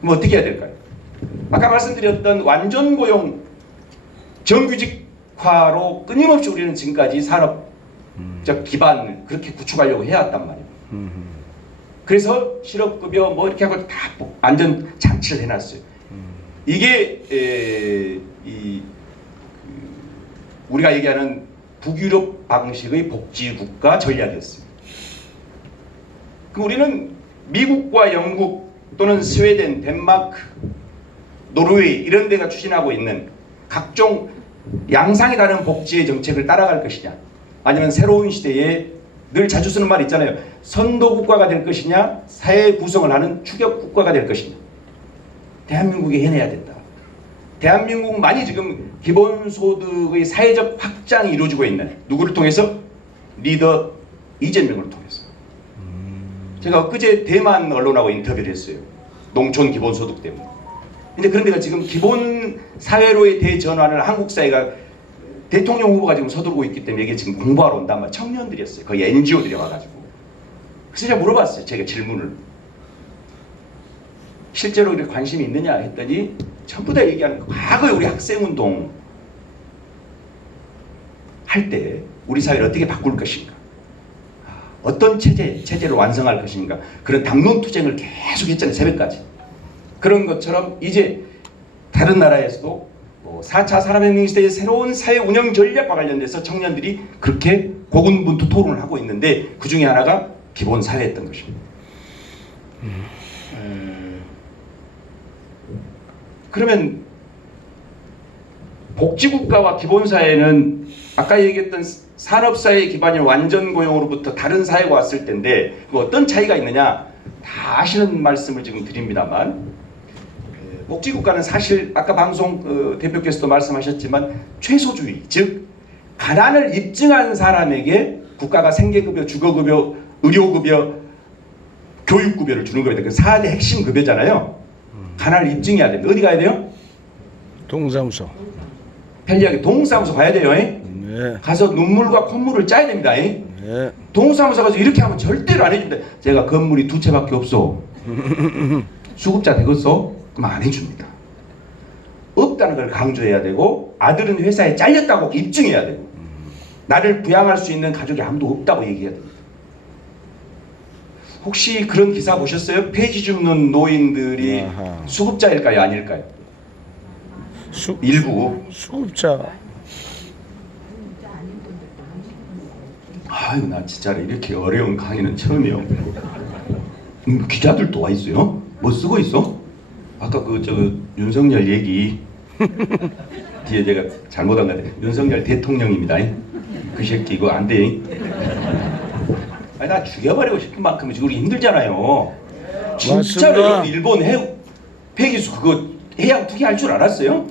그럼 어떻게 해야 될까요? 아까 말씀드렸던 완전 고용 정규직화로 끊임없이 우리는 지금까지 산업적 기반을 그렇게 구축하려고 해왔단 말이에요. 그래서 실업급여 뭐 이렇게 하고 다 안전 장치를 해놨어요. 이게 우리가 얘기하는 북유럽 방식의 복지국가 전략이었습니다. 그럼 우리는 미국과 영국 또는 스웨덴, 덴마크, 노르웨이 이런 데가 추진하고 있는 각종 양상이 다른 복지의 정책을 따라갈 것이냐, 아니면 새로운 시대에 늘 자주 쓰는 말 있잖아요. 선도국가가 될 것이냐, 사회 구성을 하는 추격국가가 될 것이냐. 대한민국이 해내야 된다. 대한민국만이 지금 기본소득의 사회적 확장이 이루어지고 있는, 누구를 통해서? 리더 이재명을 통해서. 제가 엊그제 대만 언론하고 인터뷰를 했어요. 농촌 기본소득 때문에. 근데 그런 데가 지금 기본 사회로의 대전환을 한국 사회가 대통령 후보가 지금 서두르고 있기 때문에 이게 지금 공부하러 온단 말이에요. 청년들이었어요. 거의 NGO들이 와가지고. 그래서 제가 물어봤어요. 제가 질문을. 실제로 이렇게 관심이 있느냐 했더니 전부 다 얘기하는 거. 과거에 우리 학생운동 할 때 우리 사회를 어떻게 바꿀 것인가, 어떤 체제를 완성할 것인가, 그런 담론투쟁을 계속 했잖아요. 새벽까지. 그런 것처럼 이제 다른 나라에서도 4차 산업혁명 시대의 새로운 사회 운영 전략과 관련돼서 청년들이 그렇게 고군분투 토론을 하고 있는데 그 중에 하나가 기본사회였던 것입니다. 그러면 복지국가와 기본사회는 아까 얘기했던 산업사회 기반인 완전고용으로부터 다른 사회가 왔을 텐데 어떤 차이가 있느냐, 다 아시는 말씀을 지금 드립니다만, 복지국가는 사실 아까 방송 대표께서도 말씀하셨지만 최소주의, 즉 가난을 입증한 사람에게 국가가 생계급여, 주거급여, 의료급여, 교육급여를 주는 겁니다. 그 4대 핵심 급여잖아요. 가난을 입증해야 됩니다. 어디 가야 돼요? 동사무소. 편리하게 동사무소 가야 돼요. 네. 가서 눈물과 콧물을 짜야 됩니다. 네. 동사무소 가서 이렇게 하면 절대로 안 해줍니다. 제가 건물이 2채밖에 없어. 수급자 되겠어? 그럼 안 해줍니다. 없다는 걸 강조해야 되고, 아들은 회사에 잘렸다고 입증해야 되고, 나를 부양할 수 있는 가족이 아무도 없다고 얘기해야 됩니다. 혹시 그런 기사 보셨어요? 폐지 줍는 노인들이 아하. 수급자일까요? 아닐까요? 일부. 수급자. 아유, 나 진짜 이렇게 어려운 강의는 처음이에요. 기자들 또 와 있어요? 뭐 쓰고 있어? 아까 윤석열 얘기 뒤에 제가 잘못한 것 같아요. 윤석열 대통령입니다. 그 새끼 이거 안 돼. 아니, 나 죽여버리고 싶은 만큼 우리 힘들잖아요. 진짜로 일본 폐기수 그거 해양 투기할 줄 알았어요?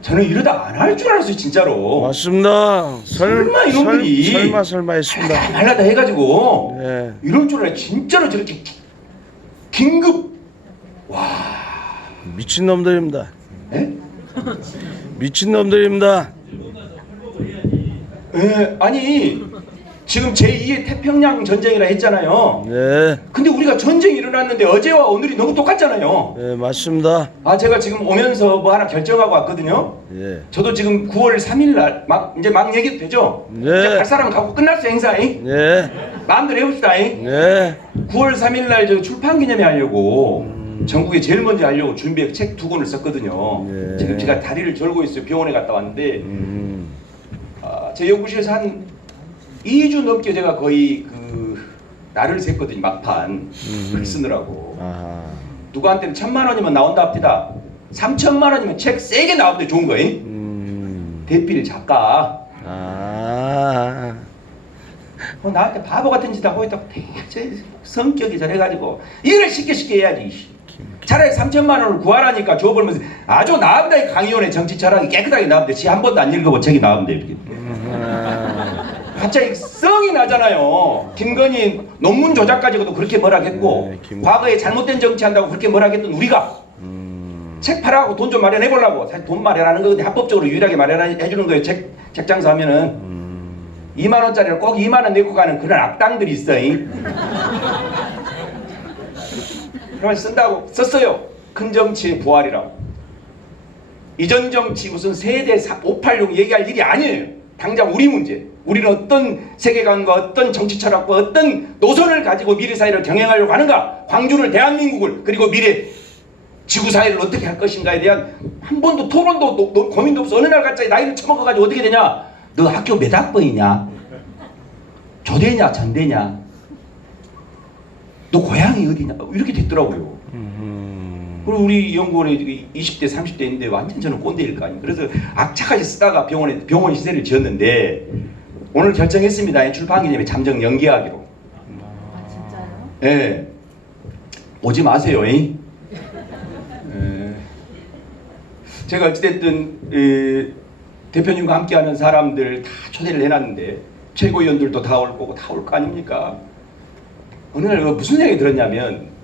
저는 이러다 안 할 줄 알았어요, 진짜로. 맞습니다. 설마 이놈들이 설마 했습니다. 말라다 해가지고 네. 이럴 줄 알아요. 진짜로 저렇게 긴급. 와, 미친 놈들입니다. 예? 미친 놈들입니다. 예, 아니 지금 제2의 태평양 전쟁이라 했잖아요. 네. 근데 우리가 전쟁이 일어났는데 어제와 오늘이 너무 똑같잖아요. 네, 맞습니다. 제가 지금 오면서 뭐 하나 결정하고 왔거든요. 네. 저도 지금 9월 3일 날 이제 막 얘기도 되죠? 네. 이제 갈 사람 가고 끝났어, 행사잉. 네. 마음대로 해봅시다. 네. 9월 3일 날 저 출판 기념회 하려고 전국에 제일 먼저 하려고 준비해 책 2권을 썼거든요. 네. 지금 제가 다리를 절고 있어요. 병원에 갔다 왔는데 제 연구실에서 한 2주 넘게 제가 거의 날을 샜거든요. 막판 글 쓰느라고. 아하. 누구한테는 1,000만 원이면 나온다 합니다. 3,000만 원이면 책 세게 나오는데 좋은 거예요. 대필 작가. 나한테 바보 같은 짓 하고 있다고 성격이 저래가지고 일을 쉽게 해야지. 차라리 3,000만 원을 구하라니까 줘버리면서 아주 나은데 강의원의 정치 철학이 깨끗하게 나오는데 지 한 번도 안 읽어본 책이 나오는데 이렇게. 갑자기 성이 나잖아요. 김건희 논문 조작 가지고도 그렇게 뭐라 했고 과거에 잘못된 정치한다고 그렇게 뭐라 했던 우리가 책 팔아갖고 돈 좀 마련해보려고. 사실 돈 마련하는 거 근데 합법적으로 유일하게 마련해주는 거예요. 책 장사 하면은 2만 원짜리를 꼭 2만 원 내고 가는 그런 악당들이 있어. 그러면 쓴다고 썼어요. 큰 정치의 부활이라고. 이전 정치 무슨 세대 586 얘기할 일이 아니에요. 당장 우리 문제. 우리는 어떤 세계관과 어떤 정치 철학과 어떤 노선을 가지고 미래 사회를 경영하려고 하는가. 광주를 대한민국을 그리고 미래 지구 사회를 어떻게 할 것인가에 대한 한 번도 토론도 고민도 없어. 어느 날 갑자기 나이를 처먹어가지고 어떻게 되냐. 너 학교 몇 학번이냐. 조대냐 전대냐. 너 고향이 어디냐. 이렇게 됐더라고요. 그리고 우리 연구원에 20대 30대인데 완전 저는 꼰대일 거 아니에요. 그래서 악착같이 쓰다가 병원 시세를 지었는데 오늘 결정했습니다. 출판 기념회 잠정 연기하기로. 아 진짜요? 예. 오지 마세요. 제가 어찌됐든 대표님과 함께하는 사람들 다 초대를 해놨는데 최고위원들도 다 올 거고 다 올 거 아닙니까? 어느 날 무슨 얘기 들었냐면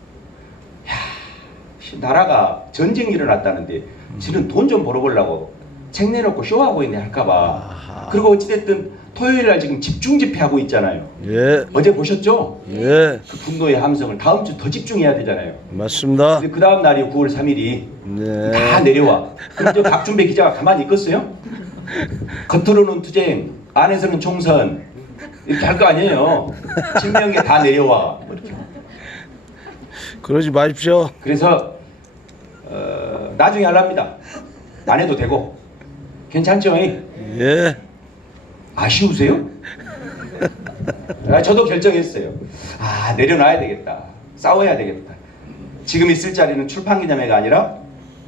나라가 전쟁이 일어났다는데 지는 돈 좀 벌어보려고 책 내놓고 쇼하고 있네 할까봐. 그리고 어찌됐든 토요일날 지금 집중 집회하고 있잖아요. 예. 어제 보셨죠? 예. 그 분노의 함성을 다음 주 더 집중해야 되잖아요. 맞습니다. 근데 그 다음 날이 9월 3일이 네. 다 내려와. 그럼 저 박준배 기자가 가만히 있겠어요? 겉으로는 투쟁, 안에서는 총선 이렇게 할 거 아니에요. 진명에 다 내려와. 뭐 이렇게. 그러지 마십시오. 그래서 나중에 하랍니다. 안 해도 되고 괜찮죠? 예. 아쉬우세요? 저도 결정했어요. 내려놔야 되겠다. 싸워야 되겠다. 지금 있을 자리는 출판기념회가 아니라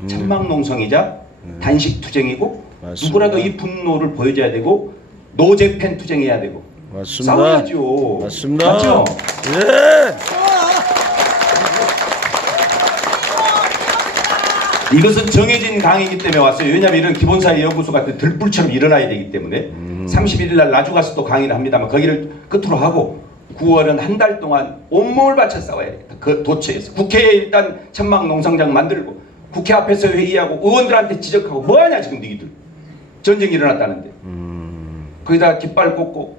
천막농성이자 단식투쟁이고 맞습니다. 누구라도 이 분노를 보여줘야 되고 노재팬 투쟁해야 되고 맞습니다. 싸워야죠. 맞습니다. 맞죠? 예. 이것은 정해진 강의이기 때문에 왔어요. 왜냐하면 이런 기본사회 연구소 같은 들불처럼 일어나야 되기 때문에 31일 날 나주 가서 또 강의를 합니다만 거기를 끝으로 하고 9월은 한 달 동안 온몸을 바쳐 싸워야 되겠다. 그 도처에서 국회에 일단 천막농성장 만들고 국회 앞에서 회의하고 의원들한테 지적하고 뭐하냐 지금 너희들 전쟁이 일어났다는데 거기다 깃발 꽂고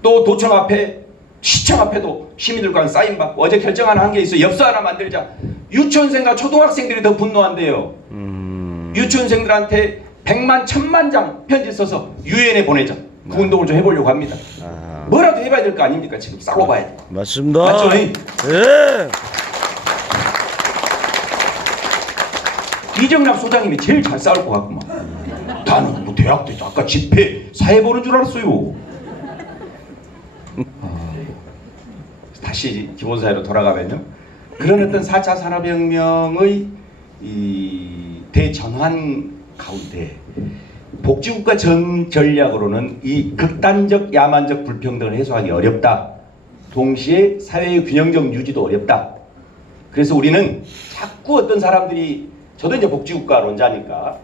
또 도청 앞에 시청 앞에도 시민들과 사인 받고 어제 결정한 한 게 있어. 엽서 하나 만들자. 유치원생과 초등학생들이 더 분노한대요. 유치원생들한테 100만 1000만 장 편지 써서 유엔에 보내자. 그 운동을 좀 해보려고 합니다. 뭐라도 해봐야 될 거 아닙니까? 지금 싸워봐야 돼. 맞습니다. 맞죠? 예. 이정락 소장님이 제일 잘 싸울 것 같구만. 나는 뭐 대학 때 아까 집회 사회 보는 줄 알았어요. 다시 기본사회로 돌아가면요. 그런 어떤 4차 산업혁명의 이 대전환 가운데 복지국가 전 전략으로는 이 극단적 야만적 불평등을 해소하기 어렵다. 동시에 사회의 균형적 유지도 어렵다. 그래서 우리는 자꾸 어떤 사람들이 저도 이제 복지국가론자니까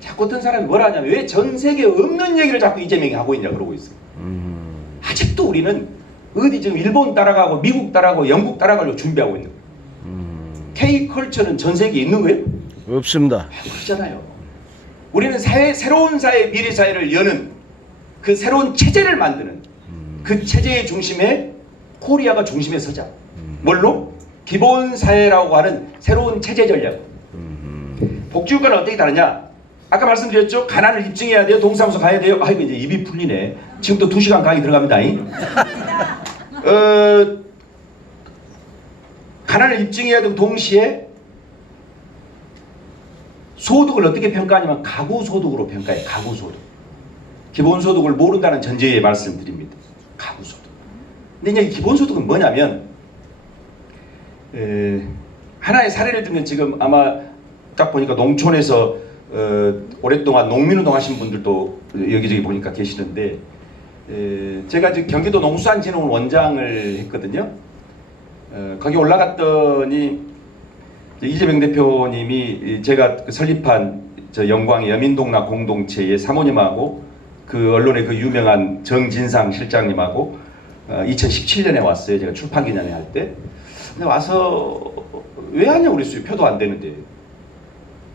자꾸 어떤 사람이 뭐라 하냐면 왜 전 세계에 없는 얘기를 자꾸 이재명이 하고 있냐 그러고 있어요. 아직도 우리는 어디 지금 일본 따라가고 미국 따라가고 영국 따라가려고 준비하고 있는 거예요. K컬처는 전 세계에 있는 거예요? 없습니다. 그렇잖아요. 우리는 새로운 사회, 미래 사회를 여는 그 새로운 체제를 만드는 그 체제의 중심에 코리아가 중심에 서자. 뭘로? 기본사회라고 하는 새로운 체제 전략. 복지국가는 어떻게 다르냐? 아까 말씀드렸죠? 가난을 입증해야 돼요. 동사무소 가야 돼요. 아이고 이제 입이 풀리네. 지금 또 2시간 강의 들어갑니다. 가난을 입증해야 되고 동시에 소득을 어떻게 평가하냐면 가구소득으로 평가해요. 가구소득. 기본소득을 모른다는 전제에 말씀드립니다. 가구소득. 근데 이제 기본소득은 뭐냐면 하나의 사례를 들면 지금 아마 딱 보니까 농촌에서 오랫동안 농민운동 하신 분들도 여기저기 보니까 계시는데 제가 지금 경기도 농수산진흥원 원장을 했거든요. 거기 올라갔더니 이재명 대표님이 제가 설립한 저 영광의 여민동락 공동체의 사모님하고 그 언론의 그 유명한 정진상 실장님하고 2017년에 왔어요. 제가 출판기념회 할 때. 근데 와서 왜 하냐고 그랬어요. 표도 안 되는데.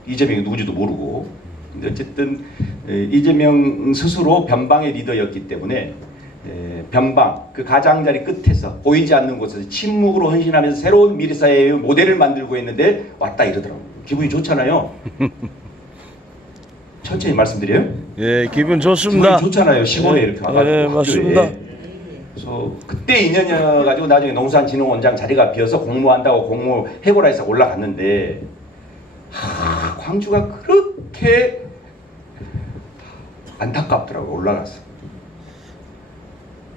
이재명이 누군지도 모르고. 근데 어쨌든 이재명 스스로 변방의 리더였기 때문에 변방, 그 가장자리 끝에서 보이지 않는 곳에서 침묵으로 헌신하면서 새로운 미래사회의 모델을 만들고 있는데 왔다 이러더라고요. 기분이 좋잖아요. 천천히 말씀드려요. 예, 기분 좋습니다. 기분이 좋잖아요. 시골에 이렇게 와가지고. 예, 맞습니다. 학교에. 그래서 그때 인연이어가지고 나중에 농산진흥원장 자리가 비어서 공모한다고 공모 해보라 해서 올라갔는데 광주가 그렇게 안타깝더라고요. 올라가서.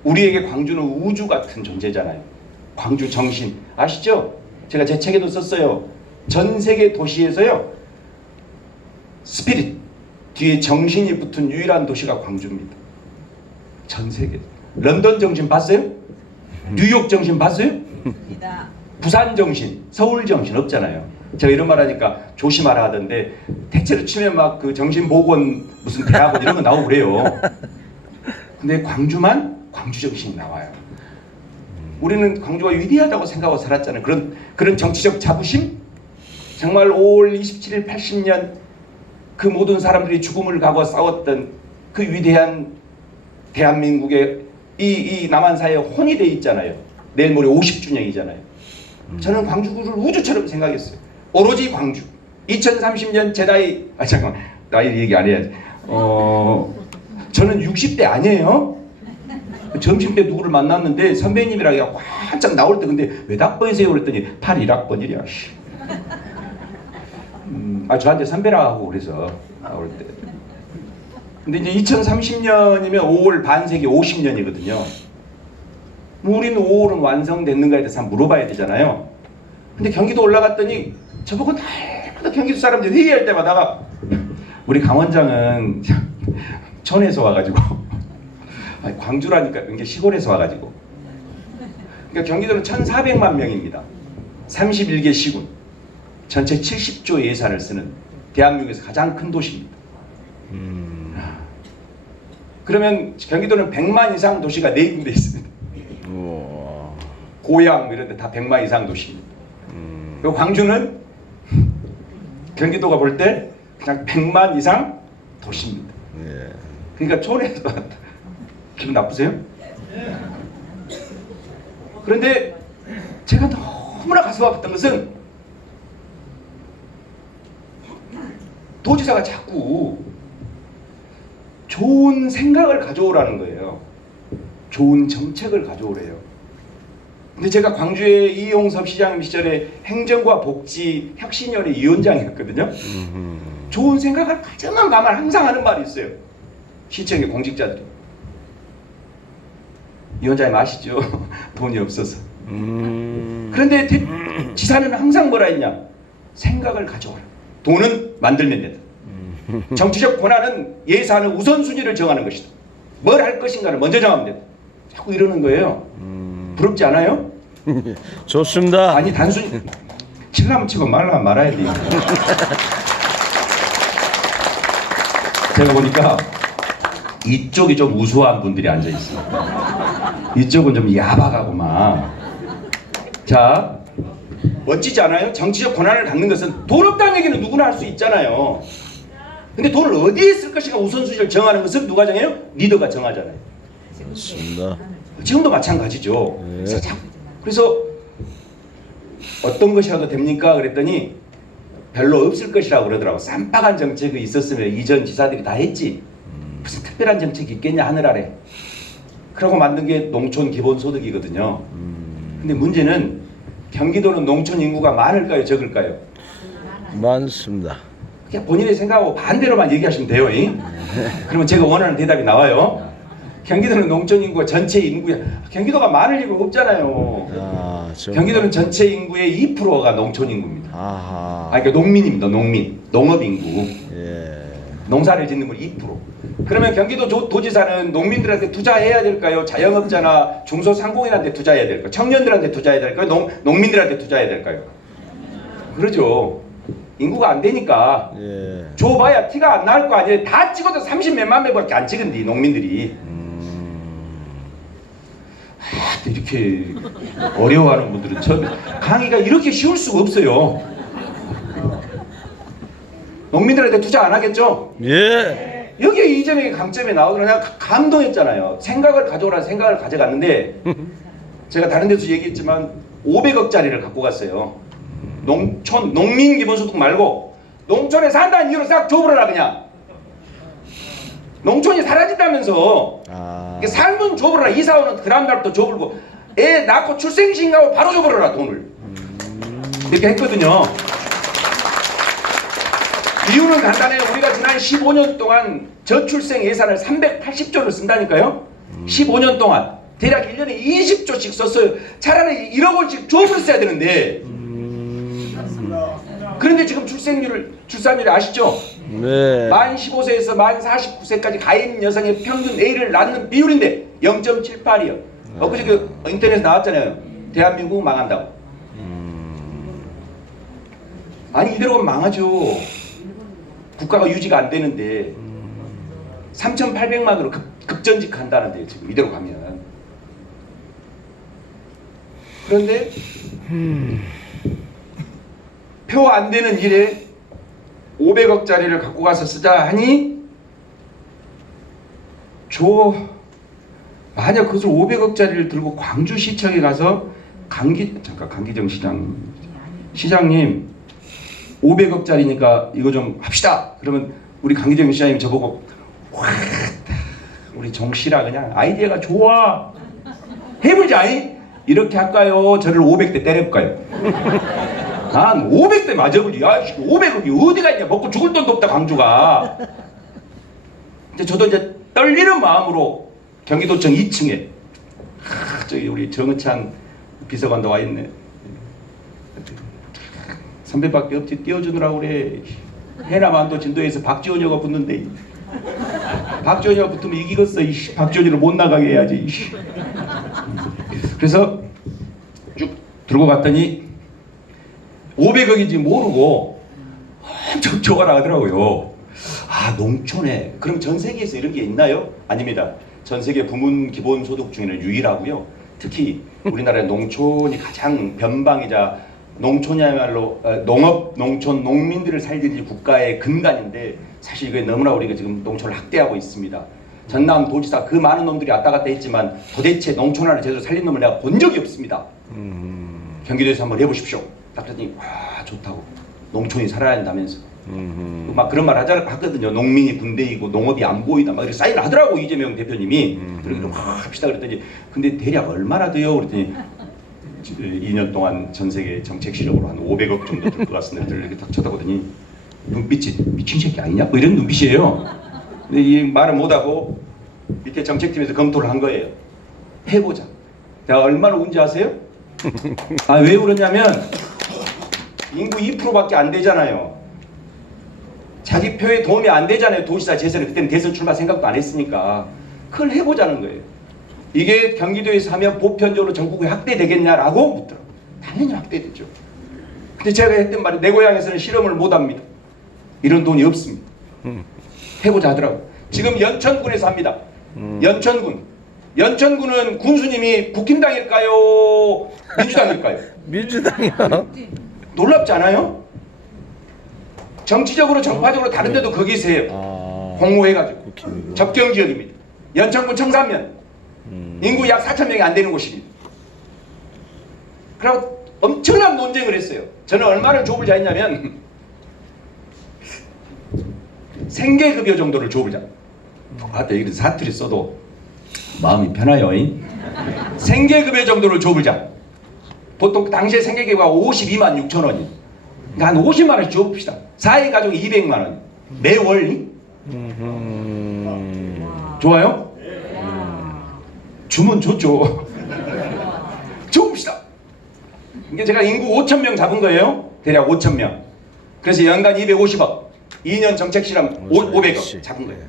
우리에게 광주는 우주 같은 존재잖아요. 광주 정신 아시죠? 제가 제 책에도 썼어요. 전 세계 도시에서요 스피릿 뒤에 정신이 붙은 유일한 도시가 광주입니다. 전 세계. 런던 정신 봤어요? 뉴욕 정신 봤어요? 부산 정신, 서울 정신 없잖아요. 제가 이런 말 하니까 조심하라 하던데 대체로 치면 막 그 정신보건 무슨 대학원 이런 거 나오고 그래요. 근데 광주만 광주 정신이 나와요. 우리는 광주가 위대하다고 생각하고 살았잖아요. 그런 정치적 자부심? 정말 5월 27일 80년 그 모든 사람들이 죽음을 각오 싸웠던 그 위대한 대한민국의 이 남한사회에 혼이 돼 있잖아요. 내일 모레 50주년이잖아요. 저는 광주를 우주처럼 생각했어요. 오로지 광주. 2030년 제 나이, 잠깐만, 나이 얘기 안 해야지. 저는 60대 아니에요. 점심때 누구를 만났는데 선배님이랑 활짝 나올 때 근데 몇 학번이세요? 그랬더니 81학번이랴. 저한테 선배라고 하고 그래서 나올 때. 근데 이제 2030년이면 5월 반세기 50년이거든요. 우리는 5월은 완성됐는가에 대해서 한번 물어봐야 되잖아요. 근데 경기도 올라갔더니 저보고 날마다 경기도 사람들이 회의할 때마다 우리 강원장은 촌에서 와가지고 광주라니까 이게 시골에서 와가지고 그러니까 경기도는 1,400만 명입니다. 31개 시군 전체 70조 예산을 쓰는 대한민국에서 가장 큰 도시입니다. 그러면 경기도는 100만 이상 도시가 4군데 있습니다. 고양 이런 데 다 100만 이상 도시입니다. 그리고 광주는 경기도가 볼 때 그냥 100만 이상 도시입니다. 그러니까 촌에서 왔다. 기분 나쁘세요? 그런데 제가 너무나 가슴 아팠던 것은 도지사가 자꾸 좋은 생각을 가져오라는 거예요. 좋은 정책을 가져오래요. 근데 제가 광주의 이용섭 시장 시절에 행정과 복지 혁신위원회 위원장이었거든요. 좋은 생각을 가져만 가만 항상 하는 말이 있어요. 시청의 공직자들이. 위원장님 아시죠? 돈이 없어서. 그런데 지사는 항상 뭐라 했냐? 생각을 가져오라. 돈은 만들면 된다. 정치적 권한은 예산의 우선순위를 정하는 것이다. 뭘 할 것인가를 먼저 정하면 된다. 자꾸 이러는 거예요. 부럽지 않아요? 좋습니다. 아니 단순히 칠라면 치고 말라면 말아야 돼. 제가 보니까 이쪽이 좀 우수한 분들이 앉아 있어요. 이쪽은 좀 야박하고 막. 자, 멋지지 않아요? 정치적 권한을 갖는 것은 돈 없다는 얘기는 누구나 할 수 있잖아요. 근데 돈을 어디에 쓸 것인가 우선순위를 정하는 것은 누가 정해요? 리더가 정하잖아요. 좋습니다. 지금도 마찬가지죠. 그래서 어떤 것이라도 됩니까? 그랬더니 별로 없을 것이라고 그러더라고. 쌈박한 정책이 있었으면 이전 지사들이 다 했지. 무슨 특별한 정책이 있겠냐 하늘 아래. 그러고 만든 게 농촌 기본소득이거든요. 근데 문제는 경기도는 농촌 인구가 많을까요? 적을까요? 많습니다. 그냥 본인의 생각하고 반대로만 얘기하시면 돼요. 그러면 제가 원하는 대답이 나와요. 경기도는 농촌 인구가 전체 인구야. 경기도가 많을 이유가 없잖아요. 경기도는 전체 인구의 2%가 농촌 인구입니다. 그러니까 농민입니다. 농민. 농업 인구. 농사를 짓는 분 2%. 그러면 경기도 도지사는 농민들한테 투자해야 될까요? 자영업자나 중소상공인한테 투자해야 될까요? 청년들한테 투자해야 될까요? 농민들한테 투자해야 될까요? 그러죠. 인구가 안 되니까 줘봐야 티가 안 날 거 아니에요. 다 찍어도 30몇만 명밖에 안 찍은디 농민들이. 이렇게 어려워하는 분들은 강의가 이렇게 쉬울 수가 없어요. 농민들한테 투자 안 하겠죠? 예. 여기에 이재명의 강점이 나오더라. 내가 감동했잖아요. 생각을 가져오라 생각을 가져갔는데 제가 다른 데서 얘기했지만 500억짜리를 갖고 갔어요. 농민 기본소득 말고 농촌에 산다는 이유로 싹 줘버려라 그냥. 농촌이 사라진다면서. 삶은 줘버려라. 이사 오는 그 다음날부터 줘버리고 애 낳고 출생신고하고 바로 줘버려라 돈을. 이렇게 했거든요. 이유는 간단해요. 우리가 지난 15년 동안 저출생 예산을 380조를 쓴다니까요. 15년 동안 대략 1년에 20조씩 썼어요. 차라리 1억 원씩 줘버렸어야 되는데. 그런데 지금 출산율이 아시죠? 네. 만 15세에서 만 49세까지 가임 여성의 평균 A를 낳는 비율인데 0.78이요. 엊그저께 인터넷에 나왔잖아요. 대한민국 망한다고. 아니 이대로 가면 망하죠. 국가가 유지가 안 되는데 3,800만으로 급전직한다는데요. 지금 이대로 가면. 그런데 표 안 되는 일에 500억짜리를 갖고 가서 쓰자 하니 만약 그것을 500억짜리를 들고 광주시청에 가서 강기정 시장님 500억짜리니까 이거 좀 합시다. 그러면 우리 강기정 시장님 저보고 와 우리 정씨라 그냥 아이디어가 좋아 해보자이 이렇게 할까요? 저를 500대 때려볼까요? 난 500대 맞아버리. 야 500억이 어디가 있냐. 먹고 죽을 돈도 없다 광주가. 이제 저도 이제 떨리는 마음으로 경기도청 2층에 저기 우리 정의찬 비서관도 와 있네. 선배밖에 없지 띄워주느라고 그래. 해남안도 진도에서 박지원이가 붙는데 박지원이가 붙으면 이기겠어. 박지원이를 못 나가게 해야지. 그래서 쭉 들고 갔더니 500억인지 모르고 엄청 좋아라 하더라고요. 아 농촌에 그럼 전 세계에서 이런 게 있나요? 아닙니다. 전 세계 부문 기본소득 중에는 유일하고요. 특히 우리나라의 농촌이 가장 변방이자 농촌이야말로 농업, 농촌, 농민들을 살리는 국가의 근간인데 사실 이게 너무나 우리가 지금 농촌을 학대하고 있습니다. 전남 도지사 그 많은 놈들이 왔다 갔다 했지만 도대체 농촌화를 제대로 살린 놈을 내가 본 적이 없습니다. 경기도에서 한번 해보십시오. 딱 그랬더니 와 좋다고 농촌이 살아야 한다면서 막 그런 말 하거든요. 농민이 군대이고 농업이 안 보이다 막 이렇게 사인을 하더라고 이재명 대표님이. 그러기로 합시다 그랬더니 근데 대략 얼마나 돼요? 그랬더니 2년 동안 전 세계 정책 실업으로 한 500억 정도 들 것 같습니다. 이렇게 딱 쳐다보더니 눈빛이 미친 새끼 아니냐? 뭐 이런 눈빛이에요. 근데 이 말을 못하고 밑에 정책팀에서 검토를 한 거예요. 해보자. 내가 얼마나 운지 아세요? 아 왜 그러냐면 인구 2%밖에 안 되잖아요. 자기 표에 도움이 안 되잖아요. 도지사 재선에 그때는 대선 출마 생각도 안 했으니까 그걸 해보자는 거예요. 이게 경기도에서 하면 보편적으로 전국에 확대되겠냐라고 묻더라고요. 당연히 확대되죠. 근데 제가 했던 말이 내 고향에서는 실험을 못합니다. 이런 돈이 없습니다. 해보자 하더라고요. 지금 연천군에서 합니다. 연천군은 군수님이 국힘당일까요? 민주당일까요? 민주당이요. 놀랍지 않아요? 정치적으로 정파적으로 다른 데도 거기세요. 공모해가지고 접경지역입니다. 연천군 청산면 인구 약 4,000명이 안 되는 곳입니다. 그리고 엄청난 논쟁을 했어요. 저는 얼마를 좁을 했냐면 생계급여 정도를 좁을자. 하여튼 이런 사투리 써도 마음이 편해요. 생계급여 정도를 좁을자. 보통 당시에 생계급여가 52만 6천 원이. 그러니까 한 50만 원씩 줘봅시다. 4인 가족 200만 원. 매월. 좋아요? 주면 좋죠. 줘봅시다. 이게 제가 인구 5,000명 잡은 거예요. 대략 5,000명. 그래서 연간 250억. 2년 정책 실험 500억 잡은 거예요.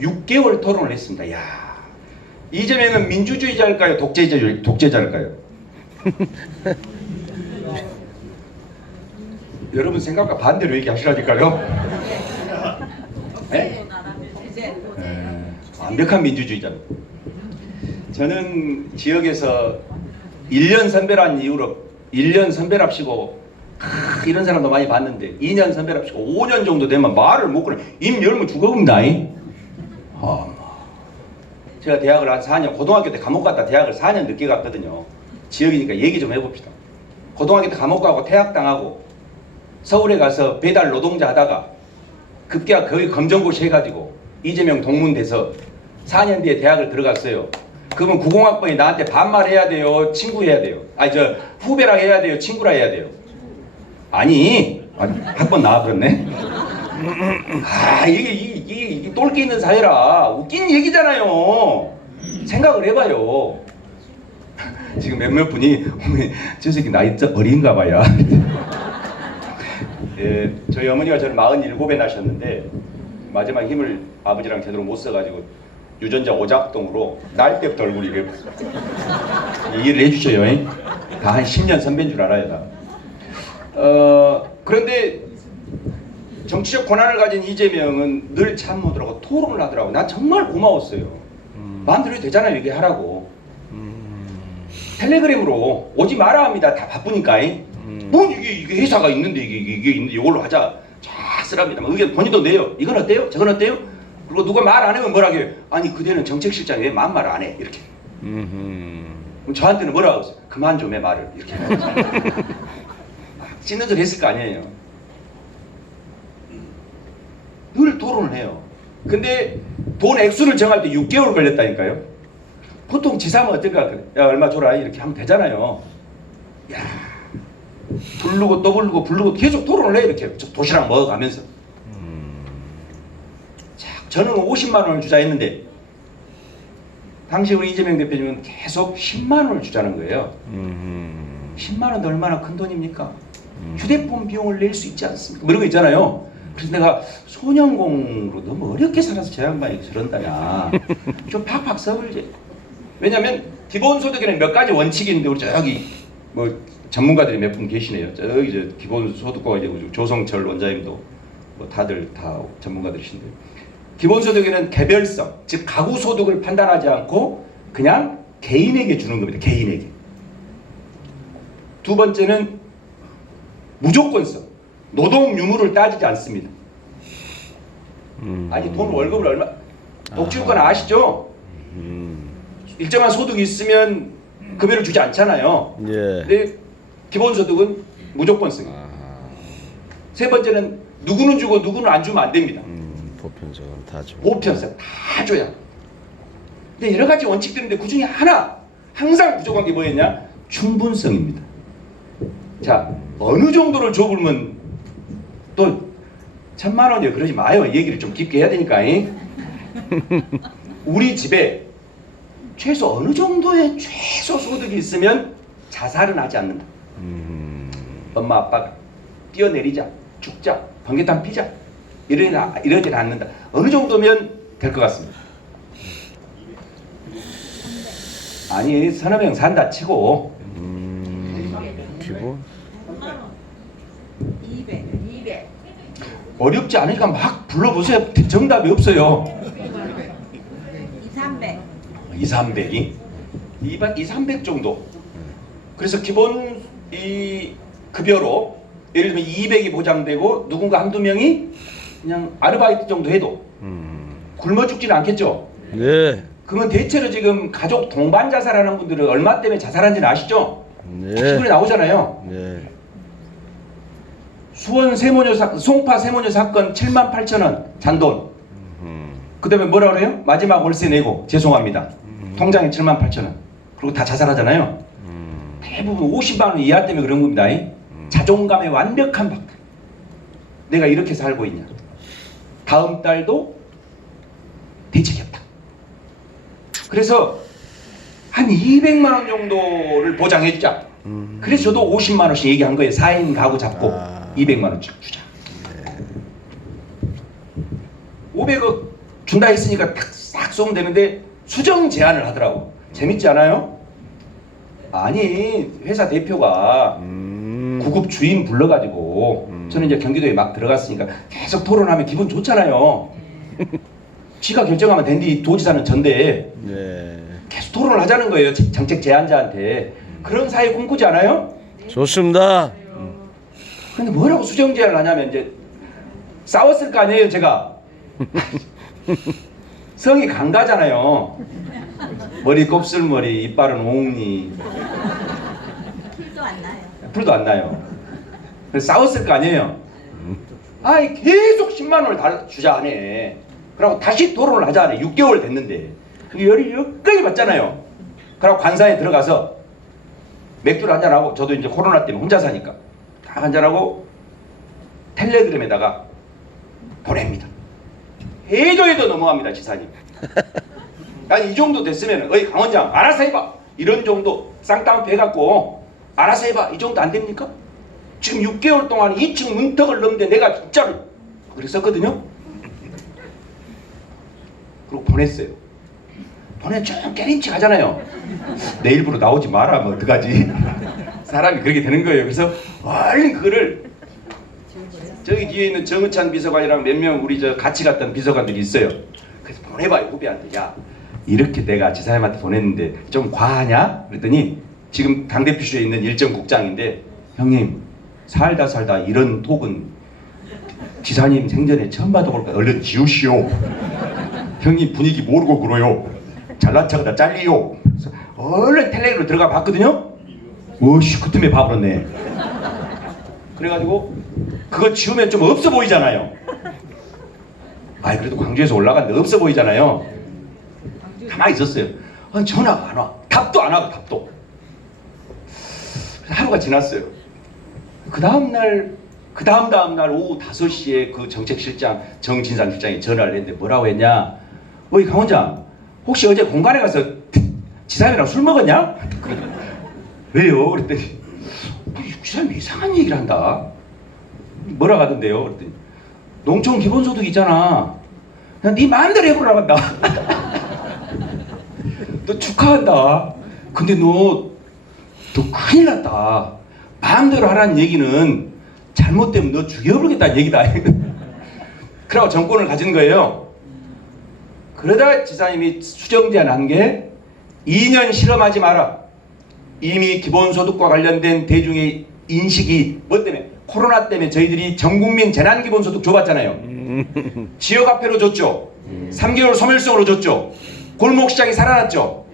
6개월 토론을 했습니다. 야, 이재명은 민주주의자일까요? 독재자일까요? 여러분 생각과 반대로 얘기하시라니까요. 네? 완벽한 민주주의자입니다. 저는 지역에서 1년 선배란 이유로 1년 선배랍시고 이런 사람도 많이 봤는데 2년 선배랍시고 5년 정도 되면 말을 못 꺼내. 입 열면 죽어봅니다. 제가 대학을 한 4년, 고등학교 때 감옥 갔다 대학을 4년 늦게 갔거든요. 지역이니까 얘기 좀 해봅시다. 고등학교 때 감옥 가고 퇴학당하고 서울에 가서 배달 노동자 하다가 급기야 거기 검정고시 해가지고 이재명 동문 돼서 4년 뒤에 대학을 들어갔어요. 그러면 90학번이 나한테 반말해야 돼요? 친구해야 돼요? 아니 저 후배라 해야 돼요? 친구라 해야 돼요? 아니 학번 나와버렸네. 이게 똘끼 있는 사회라 웃긴 얘기잖아요. 생각을 해봐요. 지금 몇몇 분이 저 새끼 나이 어린가 봐요. 예, 저희 어머니가 저를 47에 낳으셨는데 마지막 힘을 아버지랑 제대로 못 써가지고 유전자 오작동으로 날 때부터 얼굴이 이래 이해를 해주셔요. 다 한 10년 선배인 줄 알아요. 다. 그런데 정치적 권한을 가진 이재명은 늘 참모들하고 토론을 하더라고. 난 정말 고마웠어요. 마음대로 되잖아요. 얘기하라고. 텔레그램으로 오지 마라 합니다. 다 바쁘니까. 뭐 이게 회사가 있는데 이게 있는데 이걸로 하자. 쫙 쓰랍니다. 의견 본인도 내요. 이건 어때요? 저건 어때요? 그리고 누가 말 안 하면 뭐라고 해요? 아니 그대는 정책실장이 왜 만말 안 해? 이렇게. 그럼 저한테는 뭐라고 했어요? 그만 좀 해 말을. 이렇게. 찢는 소리 했을 거 아니에요. 늘 토론을 해요. 근데 돈 액수를 정할 때 6개월 걸렸다니까요. 보통 지사면 어떨까? 야 얼마 줘라 이렇게 하면 되잖아요. 야 부르고 또 부르고 계속 토론을 해 이렇게 도시락 먹어가면서. 자, 저는 50만 원을 주자 했는데 당시 우리 이재명 대표님은 계속 10만 원을 주자는 거예요. 10만 원도 얼마나 큰 돈입니까? 휴대폰 비용을 낼 수 있지 않습니까? 뭐 이런 거 있잖아요. 그래서 내가 소년공으로 너무 어렵게 살아서 저 양반이 저런다냐. 좀 팍팍 써버리지. 왜냐면 기본소득에는 몇 가지 원칙이 있는데 우리 저기 뭐 전문가들이 몇 분 계시네요. 저기 저 기본소득과 이제 조성철 원장님도 뭐 다들 다 전문가들이신데 기본소득에는 개별성, 즉 가구 소득을 판단하지 않고 그냥 개인에게 주는 겁니다. 개인에게. 두 번째는 무조건성, 노동 유무를 따지지 않습니다. 아니 돈 월급을 얼마? 복지국가는 아시죠? 일정한 소득이 있으면 급여를 주지 않잖아요. 예. 근데 기본소득은 무조건성이에요. 세 번째는 누구는 주고 누구는 안 주면 안 됩니다. 보편적으로 다 줘. 보편성 다 줘야. 근데 여러 가지 원칙들인데 그 중에 하나 항상 부족한 게 뭐였냐? 충분성입니다. 자 어느 정도를 줘보면 또 1,000만 원이요 그러지 마요. 얘기를 좀 깊게 해야 되니까. 우리 집에 최소 어느 정도의 최소 소득이 있으면 자살은 하지 않는다. 엄마 아빠가 뛰어내리자 죽자 번개탄 피자 이러지는 않는다. 어느 정도면 될 것 같습니다. 아니 서너 명 산다 치고 기본 200. 어렵지 않으니까 막 불러보세요. 정답이 없어요. 2, 300. 2, 300 정도. 그래서 기본 이 급여로 예를 들면 200이 보장되고 누군가 한두 명이 그냥 아르바이트 정도 해도 굶어 죽지는 않겠죠. 네. 그러면 대체로 지금 가족 동반 자살하는 분들은 얼마 때문에 자살한지는 아시죠? 네. 신문에 나오잖아요. 네. 수원 세모녀 송파 세모녀 사건 78,000원 잔돈. 그 다음에 뭐라 그래요? 마지막 월세 내고 죄송합니다. 통장에 78,000원. 그리고 다 자살하잖아요. 대부분 50만 원 이하 때문에 그런 겁니다. 자존감의 완벽한 박탈. 내가 이렇게 살고 있냐. 다음 달도 대책이 없다. 그래서 한 200만 원 정도를 보장해주자. 그래서 저도 50만 원씩 얘기한 거예요. 4인 가구 잡고 200만 원 쫙 주자. 500억 준다 했으니까 싹 쏘면 되는데 수정 제안을 하더라고. 재밌지 않아요? 아니 회사 대표가 구급 주임 불러가지고 저는 이제 경기도에 막 들어갔으니까 계속 토론하면 기분 좋잖아요. 지가 결정하면 된디 도지사는 전대. 네. 계속 토론을 하자는 거예요. 정책 제안자한테. 그런 사회 꿈꾸지 않아요? 좋습니다. 근데 뭐라고 수정 제안을 하냐면 이제 싸웠을 거 아니에요 제가. 성이 강다잖아요. 머리 곱슬머리, 이빨은 옹니. 풀도 안 나요. 풀도 안 나요. 그래서 싸웠을 거 아니에요. 아이 계속 10만 원을 주자 하네. 그러고 다시 토론을 하자 하네. 6개월 됐는데 열이 여기까지 받잖아요. 그러고 관사에 들어가서 맥주를 한잔하고, 저도 이제 코로나 때문에 혼자 사니까 다 한잔하고 텔레그램에다가 보냅니다. 해줘해도 넘어갑니다 지사님. 아니 이 정도 됐으면 어이 강원장 알아서 해봐, 이런 정도 쌍따옴표 해갖고 알아서 해봐, 이 정도 안 됩니까? 지금 6개월 동안 2층 문턱을 넘는데 내가 진짜로 그랬었거든요. 그리고 보냈어요. 보내면 좀 깨림칙하잖아요. 내 일부러 나오지 마라 뭐 어떡하지. 사람이 그렇게 되는 거예요. 그래서 얼른 그거를 저기 뒤에 있는 정은찬 비서관이랑 몇 명 우리 저 같이 갔던 비서관들이 있어요. 그래서 보내봐요 후배한테. 야 이렇게 내가 지사님한테 보냈는데 좀 과하냐? 그랬더니 지금 당대표실에 있는 일정국장인데, 형님 살다 이런 톡은 지사님 생전에 처음 받아볼 거야. 얼른 지우시오. 형님 분위기 모르고 그러요. 잘난 척하다 잘리요. 그래서 얼른 텔레그램으로 들어가 봤거든요. 오씨 그 틈에 봐버렸네. 그래가지고 그거 지우면 좀 없어 보이잖아요. 아이 그래도 광주에서 올라갔는데 없어 보이잖아요. 가만히 있었어요. 전화가 안 와. 답도 안 하고 답도. 하루가 지났어요. 그 다음날 오후 5시에 그 정책실장 정진상 실장이 전화를 했는데 뭐라고 했냐? 어이 강원장 혹시 어제 공간에 가서 지사님이랑 술 먹었냐? 왜요? 그랬더니 지사님이 이상한 얘기를 한다. 뭐라 하던데요? 그랬더니 농촌 기본소득 있잖아. 그냥 네 마음대로 해보라고 한다. 너 축하한다. 근데 너 큰일 났다. 마음대로 하라는 얘기는 잘못되면 너 죽여버리겠다는 얘기다. 그러고 정권을 가진 거예요. 그러다가 지사님이 수정제안한 게 2년 실험하지 마라. 이미 기본소득과 관련된 대중의 인식이 뭐 때문에? 코로나 때문에 저희들이 전국민 재난기본소득 줘봤잖아요. 지역화폐로 줬죠. 3개월 소멸성으로 줬죠. 골목시장이 살아났죠.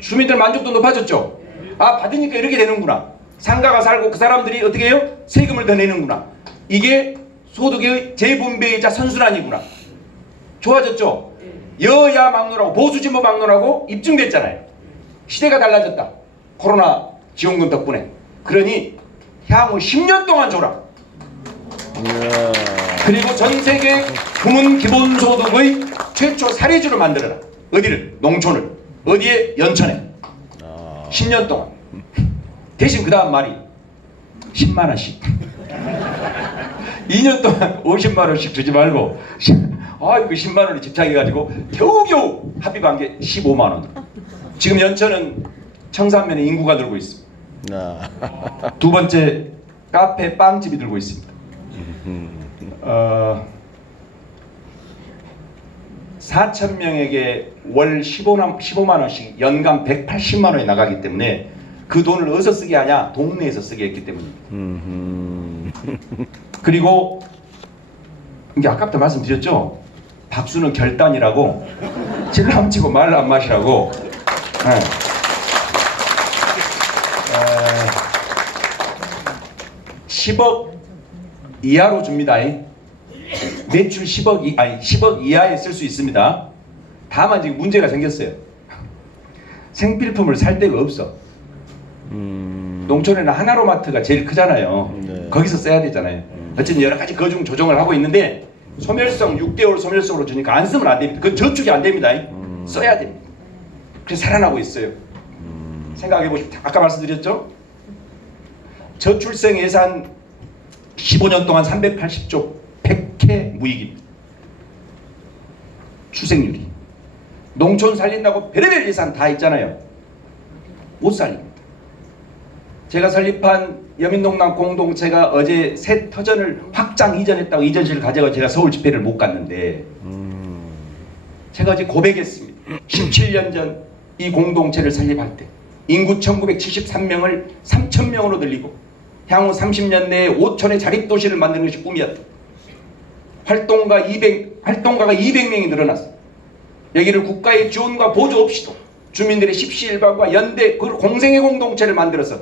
주민들 만족도 높아졌죠. 아 받으니까 이렇게 되는구나. 상가가 살고 그 사람들이 어떻게 해요? 세금을 더 내는구나. 이게 소득의 재분배이자 선순환이구나. 좋아졌죠. 여야 막론하고 보수진보 막론하고 입증됐잖아요. 시대가 달라졌다. 코로나 지원금 덕분에. 그러니 향후 10년 동안 줘라. 그리고 전세계 국민 기본소득의 최초 사례지로 만들어라. 어디를? 농촌을. 어디에? 연천에. 10년 동안. 대신 그 다음 말이 10만원씩. 2년 동안 50만원씩 주지 말고 그 10만원에 집착해가지고 겨우겨우 합의한 게 15만원. 지금 연천은 청산면에 인구가 늘고 있습니다. 두 번째 카페 빵집이 늘고 있습니다. 4,000명에게 월 15만원씩 연간 180만원이 나가기 때문에 그 돈을 어디서 쓰게 하냐? 동네에서 쓰게 했기 때문입니다. 그리고 이게 아까부터 말씀드렸죠? 박수는 결단이라고, 질러 안 치고 말로 안 마시라고. 네. 10억 이하로 줍니다. 매출 10억 이하에 쓸 수 있습니다. 다만 지금 문제가 생겼어요. 생필품을 살 데가 없어. 농촌에는 하나로마트가 제일 크잖아요. 네. 거기서 써야 되잖아요. 어쨌든 여러 가지 거중 조정을 하고 있는데 소멸성 6개월 소멸성으로 주니까 안 쓰면 안 됩니다. 그건 저축이 안 됩니다. 써야 됩니다. 그래서 살아나고 있어요. 생각해 보십시오. 아까 말씀드렸죠? 저출생 예산 15년 동안 380조 100회 무익입니다. 출생률이. 농촌 살린다고 별의별 예산 다 있잖아요. 못 살립니다. 제가 설립한 여민농당 공동체가 어제 새 터전을 확장 이전했다고 이전실을 가져가 제가 서울 집회를 못 갔는데 제가 어제 고백했습니다. 17년 전 이 공동체를 설립할 때 인구 1973명을 3,000명으로 늘리고 향후 30년 내에 5천의 자립도시를 만드는 것이 꿈이었다. 활동가가 200명이 늘어났어. 여기를 국가의 지원과 보조 없이도 주민들의 십시일반과 연대, 그리고 공생의 공동체를 만들어서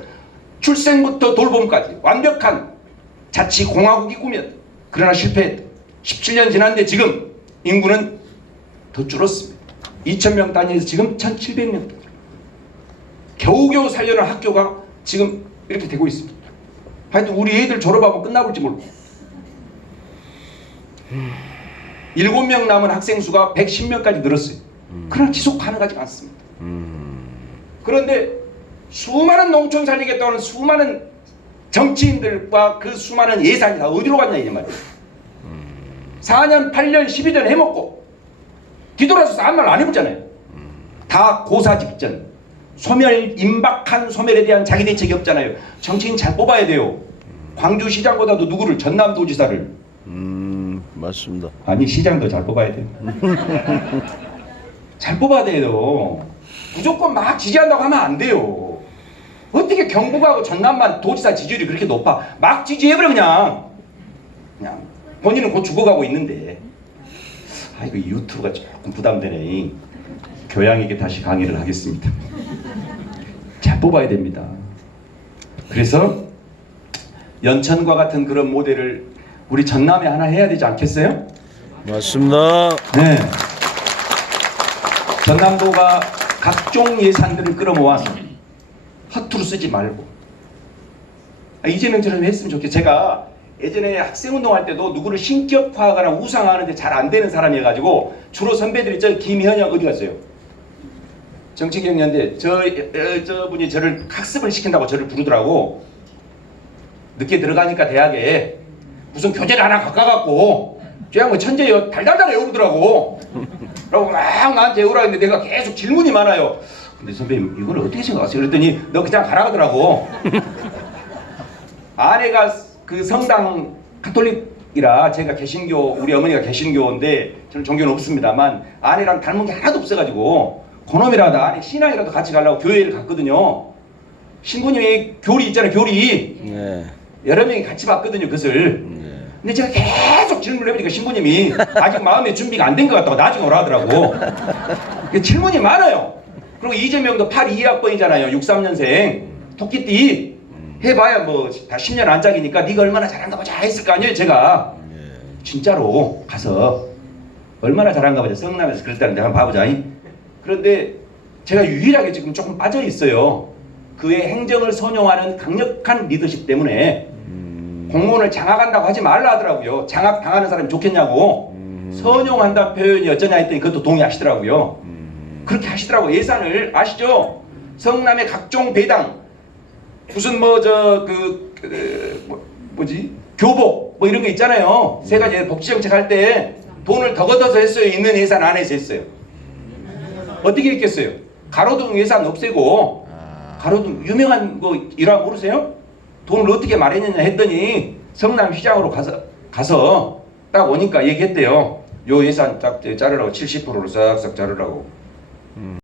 출생부터 돌봄까지 완벽한 자치공화국이 꿈이었다. 그러나 실패했다. 17년 지났는데 지금 인구는 더 줄었습니다. 2,000명 단위에서 지금 1,700명 단위. 겨우겨우 살려는 학교가 지금 이렇게 되고 있습니다. 하여튼 우리 애들 졸업하면 끝나볼지 모르고 7명 남은 학생 수가 110명까지 늘었어요. 그러나 지속 가능하지 않습니다. 그런데 수많은 농촌 살리겠다는 수많은 정치인들과 그 수많은 예산이 다 어디로 갔냐 이 말이에요. 4년, 8년, 12년 해먹고 뒤돌아서서 아무 말 안 해보잖아요. 다 고사 직전. 소멸, 임박한 소멸에 대한 자기 대책이 없잖아요. 정치인 잘 뽑아야 돼요. 광주시장보다도 누구를? 전남도지사를. 맞습니다. 아니 시장도 잘 뽑아야 돼요. 잘 뽑아야 돼요. 무조건 막 지지한다고 하면 안 돼요. 어떻게 경북하고 전남만 도지사 지지율이 그렇게 높아? 막 지지해버려 그냥 본인은 곧 죽어가고 있는데. 아이고 유튜브가 조금 부담되네. 교양에게 다시 강의를 하겠습니다. 잘 뽑아야 됩니다. 그래서 연천과 같은 그런 모델을 우리 전남에 하나 해야 되지 않겠어요? 맞습니다. 네. 전남도가 각종 예산들을 끌어모아서 허투루 쓰지 말고 이재명처럼 했으면 좋겠어요. 제가 예전에 학생운동할 때도 누구를 신격화하거나 우상화하는데 잘 안 되는 사람이어가지고 주로 선배들이 저 김현영 어디 갔어요? 정치경연대 저분이 저를 학습을 시킨다고 저를 부르더라고. 늦게 들어가니까 대학에 무슨 교재를 하나 바꿔갖고 쟤 뭐 천재여 달달달 외우더라고. 그러고 막 나한테 외우라 했는데 내가 계속 질문이 많아요. 근데 선배님 이걸 어떻게 생각하세요? 그랬더니 너 그냥 가라 하더라고. 아내가 그 성당 카톨릭이라 제가 개신교, 우리 어머니가 개신교인데 저는 종교는 없습니다만 아내랑 닮은 게 하나도 없어가지고 그놈이라도 아내 신앙이라도 같이 가려고 교회를 갔거든요. 신부님이 교리 있잖아요. 교리. 네. 여러 명이 같이 봤거든요. 그것을. 근데 제가 계속 질문을 해보니까 신부님이 아직 마음의 준비가 안 된 것 같다고 나중에 오라 하더라고. 질문이 많아요. 그리고 이재명도 82학번이잖아요. 63년생. 토끼띠. 해봐야 뭐 다 10년 안짝이니까 네가 얼마나 잘한가 보자 했을 거 아니에요. 제가. 진짜로 가서 얼마나 잘한가 보자. 성남에서 그랬다는데 한번 봐보자. 그런데 제가 유일하게 지금 조금 빠져 있어요. 그의 행정을 선용하는 강력한 리더십 때문에 공무원을 장악한다고 하지 말라 하더라고요. 장악 당하는 사람이 좋겠냐고. 선용한다는 표현이 어쩌냐 했더니 그것도 동의하시더라고요. 그렇게 하시더라고요. 예산을 아시죠? 성남의 각종 배당 무슨 뭐지 교복 뭐 이런 거 있잖아요. 세 가지 복지정책 할 때 돈을 더 걷어서 했어요. 있는 예산 안에서 했어요. 어떻게 했겠어요? 가로등 예산 없애고 가로등 유명한 거 일화 모르세요? 돈을 어떻게 마련했냐 했더니 성남시장으로 가서 딱 오니까 얘기했대요. 요 예산 딱 자르라고 70%로 싹싹 자르라고.